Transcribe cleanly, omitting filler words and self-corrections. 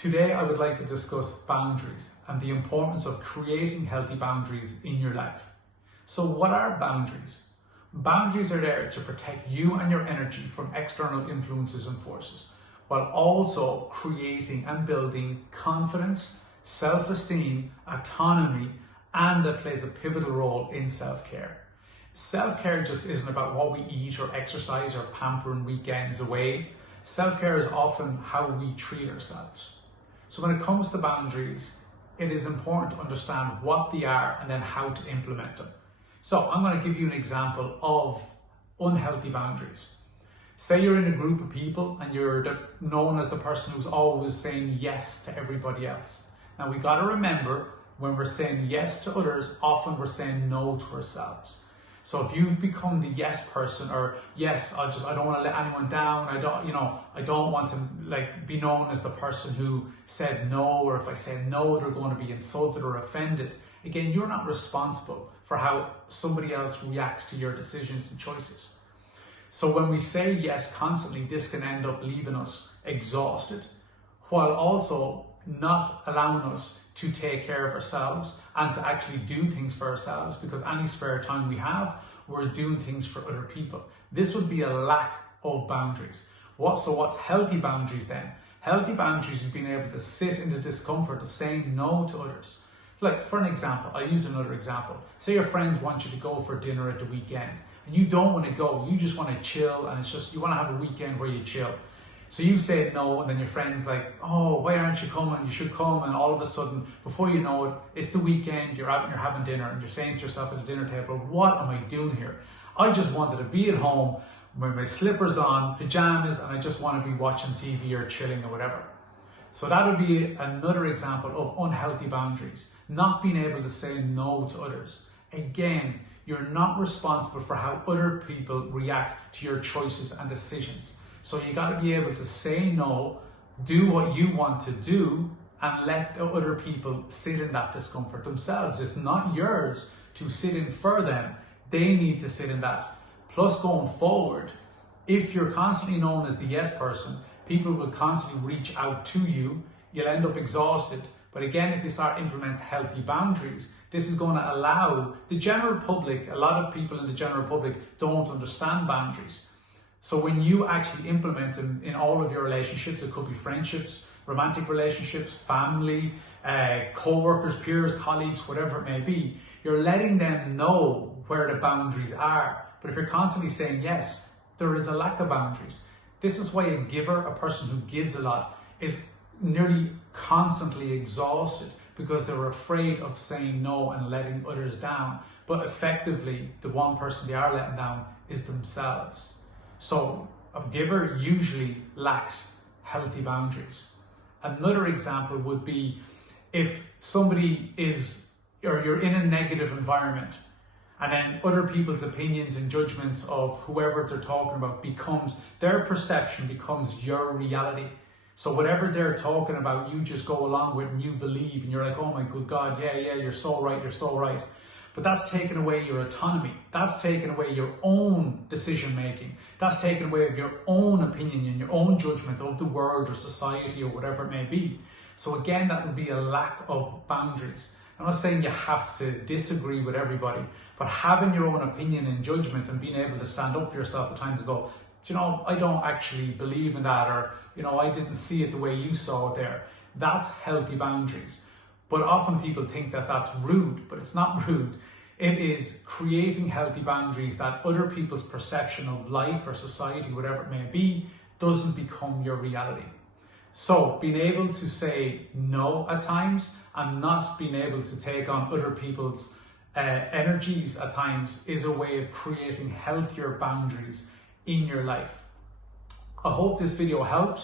Today, I would like to discuss boundaries and the importance of creating healthy boundaries in your life. So what are boundaries? Boundaries are there to protect you and your energy from external influences and forces, while also creating and building confidence, self-esteem, autonomy, and that plays a pivotal role in self-care. Self-care just isn't about what we eat or exercise or pampering weekends away. Self-care is often how we treat ourselves. So when it comes to boundaries, it is important to understand what they are and then how to implement them. So I'm going to give you an example of unhealthy boundaries. Say you're in a group of people and you're known as the person who's always saying yes to everybody else. Now we got to remember, when we're saying yes to others, often we're saying no to ourselves. So if you've become the yes person, or yes, I don't want to let anyone down. I don't want to be known as the person who said no, or if I say no, they're going to be insulted or offended. Again, you're not responsible for how somebody else reacts to your decisions and choices. So when we say yes constantly, this can end up leaving us exhausted, while also not allowing us to take care of ourselves and to actually do things for ourselves, because any spare time we have, we're doing things for other people. This would be a lack of boundaries. So what's healthy boundaries then? Healthy boundaries is being able to sit in the discomfort of saying no to others. Like, for an example, I'll use another example. Say your friends want you to go for dinner at the weekend and you don't want to go, you just want to chill, and it's just, you want to have a weekend where you chill. So you say no, and then your friend's like, oh, why aren't you coming? You should come. And all of a sudden, before you know it, it's the weekend, you're out and you're having dinner, and you're saying to yourself at the dinner table, what am I doing here? I just wanted to be at home with my slippers on, pajamas, and I just want to be watching TV or chilling or whatever. So that would be another example of unhealthy boundaries, not being able to say no to others. Again, you're not responsible for how other people react to your choices and decisions. So you got to be able to say no, do what you want to do, and let the other people sit in that discomfort themselves. It's not yours to sit in for them. They need to sit in that. Plus, going forward, if you're constantly known as the yes person, people will constantly reach out to you. You'll end up exhausted. But again, if you start implementing healthy boundaries, this is going to allow the general public, a lot of people in the general public don't understand boundaries. So when you actually implement them in all of your relationships, it could be friendships, romantic relationships, family, co-workers, peers, colleagues, whatever it may be, you're letting them know where the boundaries are. But if you're constantly saying yes, there is a lack of boundaries. This is why a giver, a person who gives a lot, is nearly constantly exhausted, because they're afraid of saying no and letting others down. But effectively, the one person they are letting down is themselves. So a giver usually lacks healthy boundaries. Another example would be if somebody or you're in a negative environment, and then other people's opinions and judgments of whoever they're talking about their perception becomes your reality. So whatever they're talking about, you just go along with and you believe, and you're like, oh my good God, yeah, you're so right, you're so right. But that's taken away your autonomy. That's taken away your own decision making. That's taken away of your own opinion and your own judgment of the world or society or whatever it may be. So again, that would be a lack of boundaries. I'm not saying you have to disagree with everybody, but having your own opinion and judgment and being able to stand up for yourself at times and go, I don't actually believe in that, or, I didn't see it the way you saw it there. That's healthy boundaries. But often people think that that's rude, but it's not rude. It is creating healthy boundaries that other people's perception of life or society, whatever it may be, doesn't become your reality. So being able to say no at times and not being able to take on other people's energies at times is a way of creating healthier boundaries in your life. I hope this video helps.